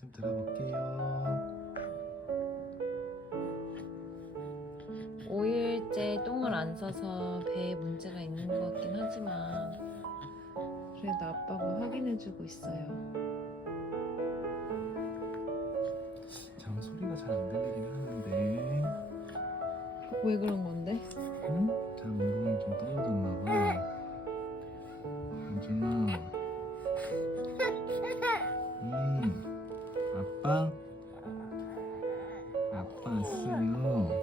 좀 들어볼게요. 5일째 똥을 안 싸서 배에 문제가 있는 것 같긴 하지만 그래도 아빠가 확인해주고 있어요. 장 소리가 잘 안 들리긴 하는데, 왜 그런 건데? 응? 장 운동이 좀 떨어졌나 봐. 유준 아빠? 아빠 수유